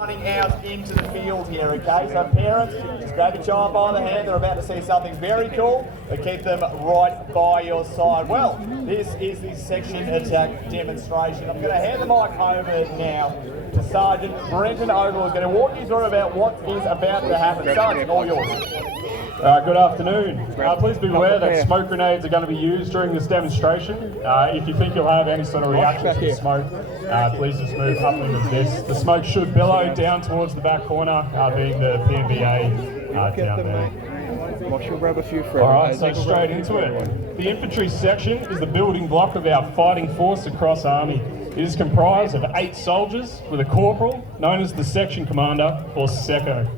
Running out into the field here, okay? So parents, just grab your child by the hand. They're about to see something very cool, but keep them right by your side. Well, this is the section attack demonstration. I'm going to hand the mic over now to Sergeant Brenton Ogle, who's going to walk you through about what is about to happen. Sergeant, all yours. Good afternoon. Please be aware that smoke grenades are going to be used during this demonstration. If you think you'll have any sort of reaction to the smoke, please just move up into this. The smoke should billow down towards the back corner, being the PMBA down there. Alright, so straight into it. The infantry section is the building block of our fighting force across Army. It is comprised of 8 soldiers with a corporal, known as the section commander, or SECO,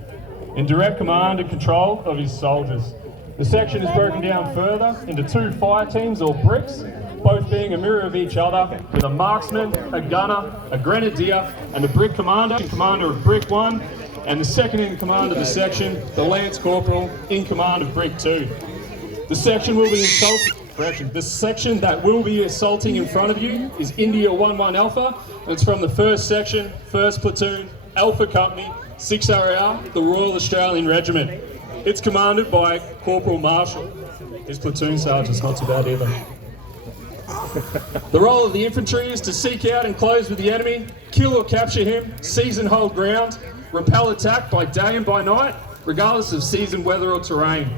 in direct command and control of his soldiers. The section is broken down further into 2 fire teams or bricks, both being a mirror of each other, with a marksman, a gunner, a grenadier, and a brick commander of brick 1, and the second in command of the section, the lance corporal, in command of brick 2. The section will be the section that will be assaulting in front of you is India 11 Alpha, and it's from the 1st Section, 1st Platoon, Alpha Company, 6 RAR, the Royal Australian Regiment. It's commanded by Corporal Marshall. His platoon sergeant's not too bad either. The role of the infantry is to seek out and close with the enemy, kill or capture him, seize and hold ground, repel attack by day and by night, regardless of season, weather or terrain.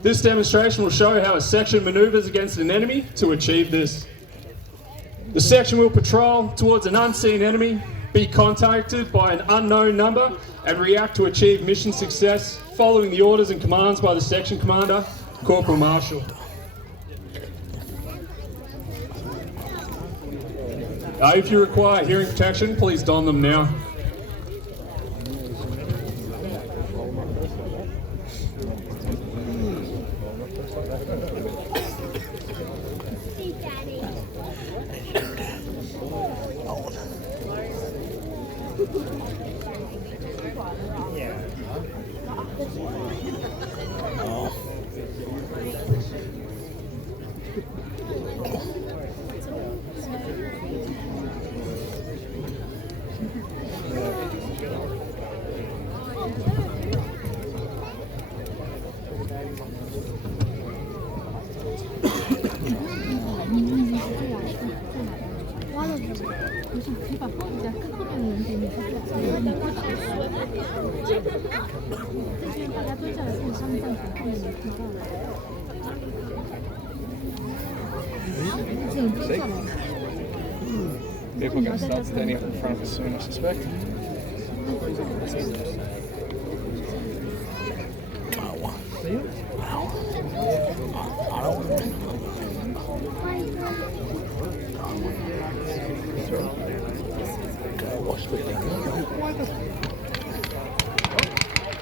This demonstration will show how a section manoeuvres against an enemy to achieve this. The section will patrol towards an unseen enemy, be contacted by an unknown number, and react to achieve mission success following the orders and commands by the section commander, Corporal Marshall. If you require hearing protection, please don them now. People are going to start standing up in front of us soon, I suspect.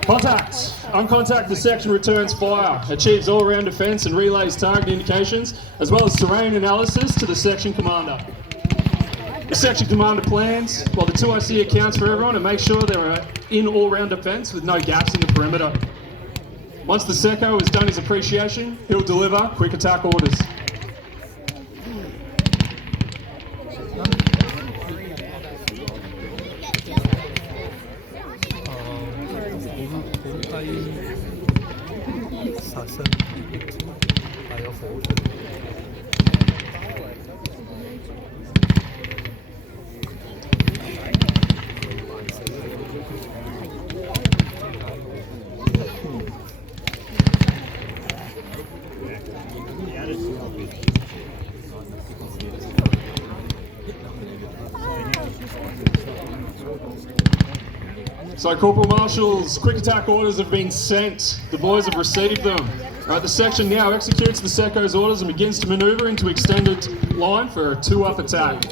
Contact! On contact, the section returns fire, achieves all-round defence and relays target indications, as well as terrain analysis to the section commander. The section commander plans, while the 2IC accounts for everyone and makes sure they're in all-round defence with no gaps in the perimeter. Once the SECO has done his appreciation, he'll deliver quick attack orders. So Corporal Marshall's quick attack orders have been sent. The boys have received them. Right, the section now executes the SECO's orders and begins to manoeuvre into extended line for a 2-up attack.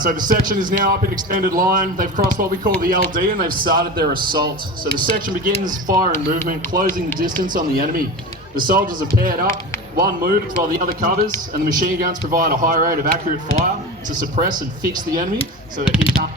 So the section is now up in extended line. They've crossed what we call the LD and they've started their assault. So the section begins fire and movement, closing the distance on the enemy. The soldiers are paired up, one moves while the other covers, and the machine guns provide a high rate of accurate fire to suppress and fix the enemy so that he can't...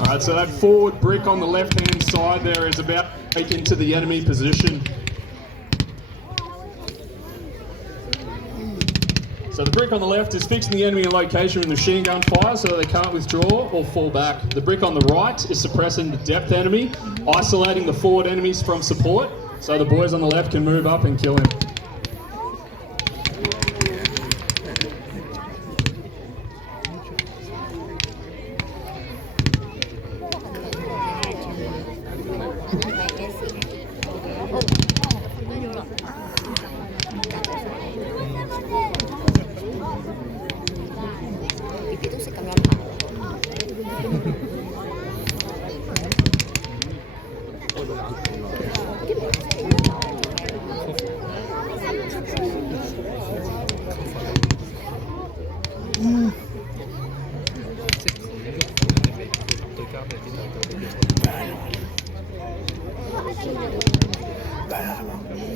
Alright, so that forward brick on the left-hand side there is about to take into the enemy position. So the brick on the left is fixing the enemy in location with machine gun fire so that they can't withdraw or fall back. The brick on the right is suppressing the depth enemy, isolating the forward enemies from support so the boys on the left can move up and kill him.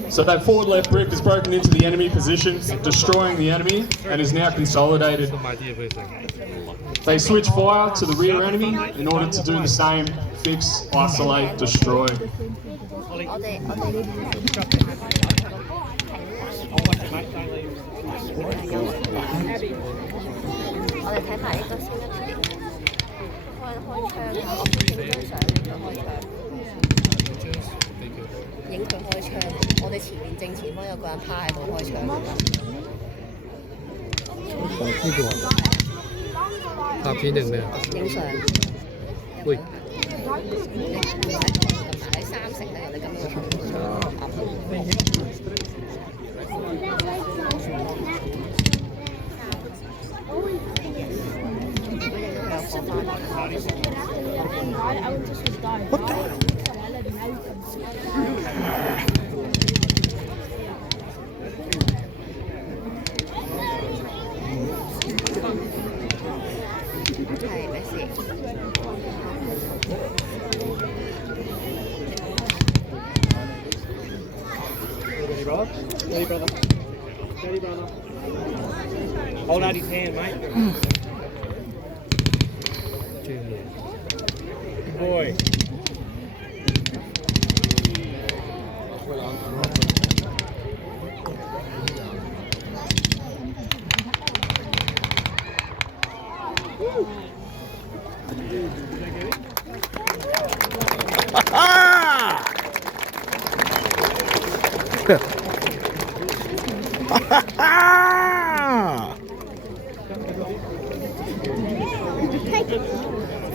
So that forward left brick has broken into the enemy position, destroying the enemy, and is now consolidated. They switch fire to the rear enemy in order to do the same: fix, isolate, destroy. Steady, brother. Steady, brother. Hold out his hand, mate. Good boy.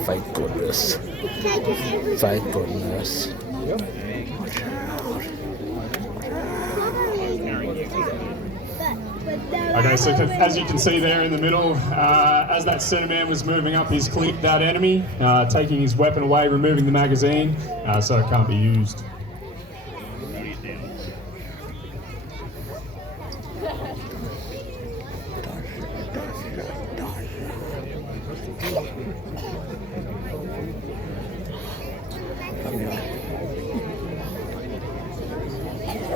Thank goodness. Thank goodness. Okay, so as you can see there in the middle, as that centre man was moving up, he's cleared that enemy, taking his weapon away, removing the magazine, so it can't be used.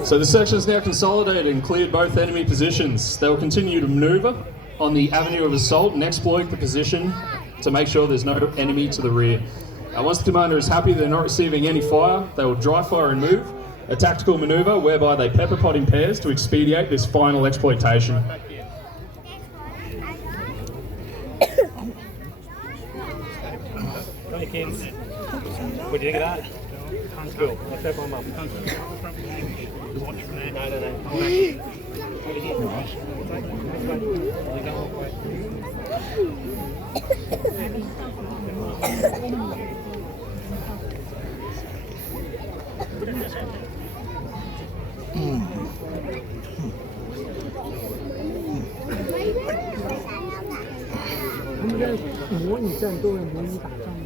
So the section is now consolidated and cleared both enemy positions. They will continue to manoeuvre on the avenue of assault and exploit the position to make sure there's no enemy to the rear. Once the commander is happy they're not receiving any fire, they will dry fire and move, a tactical manoeuvre whereby they pepper pot in pairs to expedite this final exploitation. Hey kids, what do you think of that? That's cool. Let's have my mum. No. 他们在模拟战斗，模拟打仗的。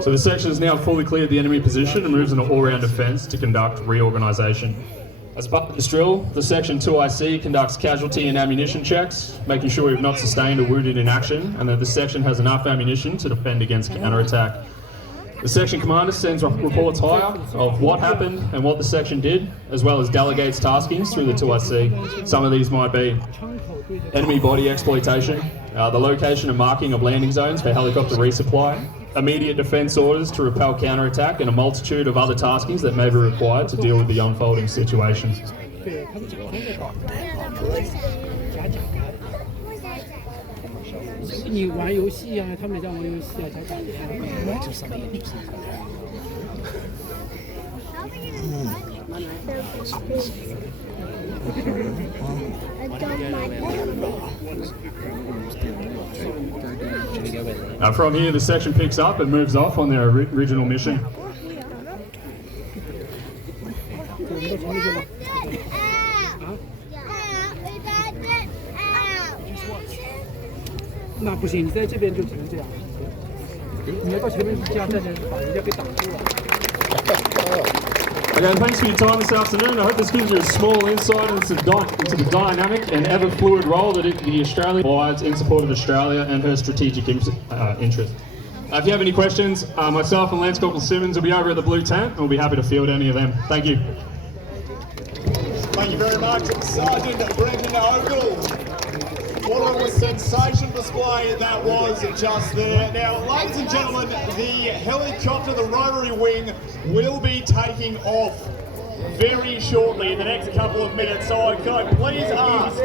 So the section has now fully cleared the enemy position and moves into all-round defence to conduct reorganisation. As part of this drill, the Section 2IC conducts casualty and ammunition checks, making sure we have not sustained or wounded in action and that the section has enough ammunition to defend against counter-attack. The section commander sends reports higher of what happened and what the section did, as well as delegates taskings through the 2IC. Some of these might be enemy body exploitation, the location and marking of landing zones for helicopter resupply, immediate defence orders to repel counterattack, and a multitude of other taskings that may be required to deal with the unfolding situation. 你玩游戏啊，他们也在玩游戏啊，才From here, the section picks up and moves off on their original mission. 那不行，你在这边就只能这样。你要到前面去加，再把人家给挡住了。 Again, thanks for your time this afternoon. I hope this gives you a small insight into the dynamic and ever-fluid role that the Australian provides in support of Australia and her strategic interest. If you have any questions, myself and Lance Corporal Simmons will be over at the Blue Tent and we'll be happy to field any of them. Thank you. Thank you very much, Sergeant Brendan Ogle. What a sensational display that was just there. Now, ladies and gentlemen, the helicopter, the rotary wing, will be taking off very shortly in the next couple of minutes. So could I please ask